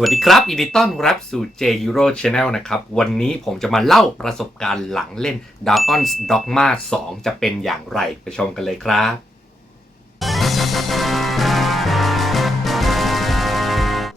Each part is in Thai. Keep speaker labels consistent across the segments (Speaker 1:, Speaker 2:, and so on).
Speaker 1: สวัสดีครับยินดีต้อนรับสู่ J Euro Channel นะครับ วันนี้ผมจะมาเล่าประสบการณ์หลังเล่น Dragon's Dogma 2 จะเป็นอย่างไรไปชมกันเลยครับ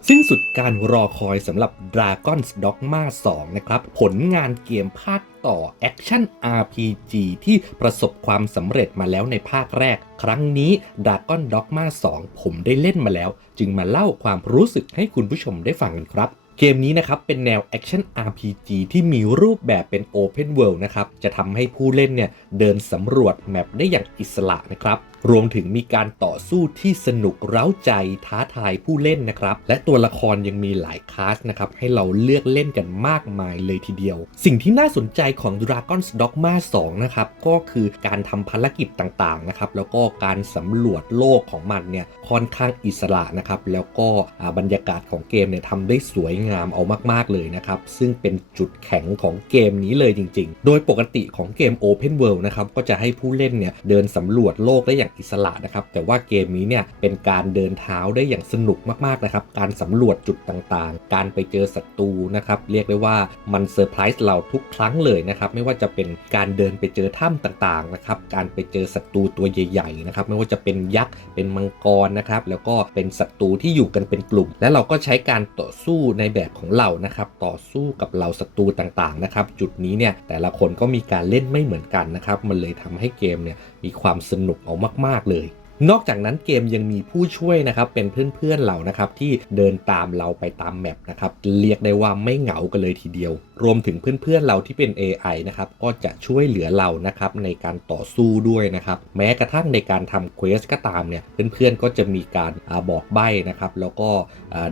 Speaker 1: สิ้นสุดการรอคอยสำหรับ Dragon's Dogma 2 นะครับ ผลงานเกมภาคต่อ Action RPG ที่ประสบความสำเร็จมาแล้วในภาคแรก ครั้งนี้ Dragon Dogma 2 ผมได้เล่นมาแล้ว จึงมาเล่าความรู้สึกให้คุณผู้ชมได้ฟังกันครับเกมนี้นะครับเป็นแนว Action RPG ที่มีรูปแบบเป็น Open World นะครับ จะทำให้ผู้เล่นเนี่ยเดินสำรวจแมปได้อย่างอิสระนะครับ รวมถึงมีการต่อสู้ที่สนุกเร้าใจท้าทายผู้เล่นนะครับ และตัวละครยังมีหลายคลาสนะครับ ให้เราเลือกเล่นกันมากมายเลยทีเดียว สิ่งที่น่าสนใจของ Dragon's Dogma 2 นะครับ ก็คือการทำภารกิจต่างๆนะครับ แล้วก็การสำรวจโลกของมันเนี่ยค่อนข้างอิสระนะครับ แล้วก็บรรยากาศของเกมเนี่ยทำได้สวยงามเอามากๆเลยนะครับ ซึ่งเป็นจุดแข็งของเกมนี้เลยจริง ๆ โดยปกติของเกม Open World นะครับก็จะให้ผู้เล่นเนี่ยเดินสำรวจโลกได้อย่างอิสระนะครับ แต่ว่าเกมนี้เนี่ยเป็นการเดินเท้าได้อย่างสนุกมากๆนะครับ การสำรวจจุดต่างๆ การไปเจอศัตรูนะครับ เรียกได้ว่ามันเซอร์ไพรส์เราทุกครั้งเลยนะครับ ไม่ว่าจะเป็นการเดินไปเจอถ้ำต่างๆนะครับ การไปเจอศัตรูตัวใหญ่ๆนะครับ ไม่ว่าจะเป็นยักษ์ เป็นมังกรนะครับ แล้วก็เป็นศัตรูที่อยู่กันเป็นกลุ่ม และเราก็ใช้การต่อสู้ในแบบของเรานะครับ ต่อสู้กับเหล่าศัตรูต่างๆนะครับ จุดนี้เนี่ยแต่ละคนก็มีการเล่นไม่เหมือนกันนะครับ มันเลยทำให้เกมเนี่ยมีความสนุกเอามากมาก ๆ เลย นอกจากนั้นเกมยังมีผู้ช่วยนะครับเป็นเพื่อนๆเรานะครับที่เดินตามเราไปตามแมปนะครับเรียกได้ว่าไม่เหงากันเลยทีเดียว รวมถึงเพื่อนๆเราที่เป็น AI นะครับก็จะช่วยเหลือเรานะครับในการต่อสู้ด้วยนะครับแม้กระทั่งในการทำเควสก็ตามเนี่ยเพื่อนๆก็จะมีการอาบอกใบ้นะครับแล้วก็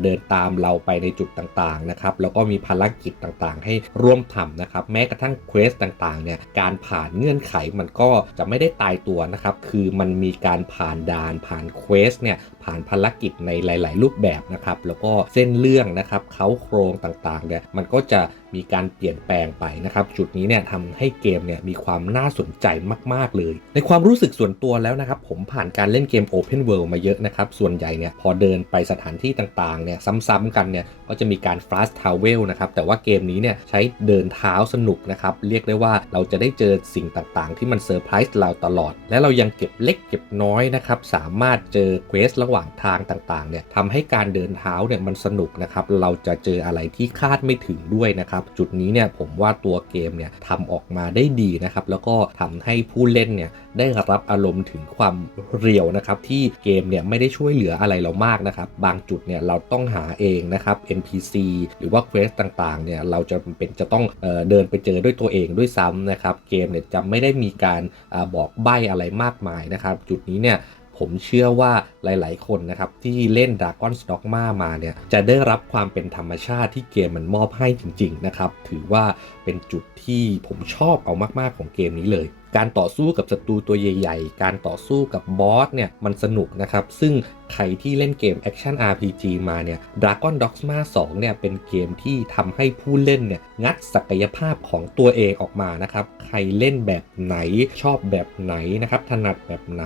Speaker 1: เดินตามเราไปในจุดต่างๆนะครับแล้วก็มีภารกิจต่างๆ ให้ร่วมทำนะครับแม้กระทั่งเควสต่างๆเนี่ยการผ่านเงื่อนไขมันก็จะไม่ได้ตายตัวนะครับคือมันมีการผ่านด่านผ่านเควสเนี่ย ผ่านภารกิจในหลาย ๆ รูปแบบนะครับ แล้วก็เส้นเรื่องนะครับเขาโครงต่างๆเนี่ยมันก็จะมีการเปลี่ยนแปลงไปนะครับ จุดนี้เนี่ยทำให้เกมเนี่ยมีความน่าสนใจมาก ๆ เลย ในความรู้สึกส่วนตัวแล้วนะครับ ผมผ่านการเล่นเกม Open World มาเยอะนะครับ ส่วนใหญ่เนี่ยพอเดินไปสถานที่ต่าง ๆ เนี่ยซ้ำๆกันเนี่ยก็จะมีการ fast travel นะครับ แต่ว่าเกมนี้เนี่ยใช้เดินเท้าสนุกนะครับ เรียกได้ว่าเราจะได้เจอสิ่งต่างๆ ที่มันเซอร์ไพรส์เราตลอด และเรายังเก็บเล็กเก็บน้อยนะครับสามารถเจอเควสระหว่างทางต่างๆเนี่ยทำให้การเดินเท้าเนี่ยมันสนุกนะครับเราจะเจออะไรที่คาดไม่ถึงด้วยนะครับจุดนี้เนี่ยผมว่าตัวเกมเนี่ยทำออกมาได้ดีนะครับแล้วก็ทำให้ผู้เล่นเนี่ยได้รับอารมณ์ถึงความเรียวนะครับที่เกมเนี่ยไม่ได้ช่วยเหลืออะไรเรามากนะครับบางจุดเนี่ยเราต้องหาเองนะครับ NPC หรือว่าเควสต่างๆเนี่ยเราจะเป็นจะต้องเออเดินไปเจอด้วยตัวเองด้วยซ้ำนะครับเกมเนี่ยจะไม่ได้มีการอบอกใบ้อะไรมากมายนะครับ จุดนี้เนี่ย ผมเชื่อว่าหลาย ๆ คนนะครับที่เล่น Dragon's Dogma มาเนี่ยจะได้รับความเป็นธรรมชาติที่เกมมันมอบให้จริง ๆ นะครับ ถือว่าเป็นจุดที่ผมชอบเอามาก ๆ ของเกมนี้เลยการต่อสู้กับศัตรูตัวใหญ่ ๆ การต่อสู้กับบอสเนี่ยมันสนุกนะครับ ซึ่งใครที่เล่นเกม Action RPG มาเนี่ย Dragon Dogma 2 เนี่ยเป็นเกมที่ทำให้ผู้เล่นเนี่ยงัดศักยภาพของตัวเองออกมานะครับ ใครเล่นแบบไหนชอบแบบไหนนะครับ ถนัดแบบไหน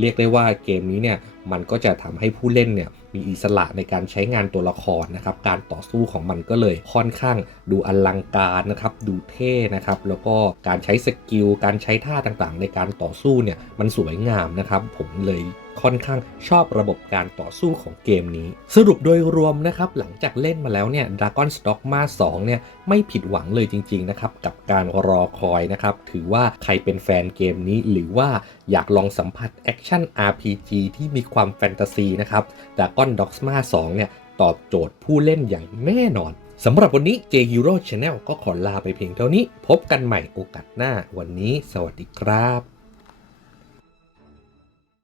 Speaker 1: เรียกได้ว่าเกมนี้เนี่ยมันก็จะทำให้ผู้เล่นเนี่ยมีอิสระในการใช้งานตัวละครนะครับการต่อสู้ของมันก็เลยค่อนข้างดูอลังการนะครับดูเท่นะครับแล้วก็การใช้สกิลการใช้ท่าต่างๆ ในการต่อสู้เนี่ยมันสวยงามนะครับผมเลย ค่อนข้างชอบระบบการต่อสู้ของเกมนี้ สรุปโดยรวมนะครับ หลังจากเล่นมาแล้วเนี่ย Dragon's Dogma 2 เนี่ย ไม่ผิดหวังเลยจริง ๆ นะครับ กับการรอคอยนะครับ ถือว่าใครเป็นแฟนเกมนี้ หรือว่าอยากลองสัมผัสแอคชั่น RPG ที่มีความแฟนตาซีนะครับ Dragon Dogma 2 เนี่ย ตอบโจทย์ผู้เล่นอย่างแน่นอนสำหรับวันนี้ J Hero Channel ก็ขอลาไปเพียงเท่านี้ พบกันใหม่โอกาสหน้า วันนี้สวัสดีครับ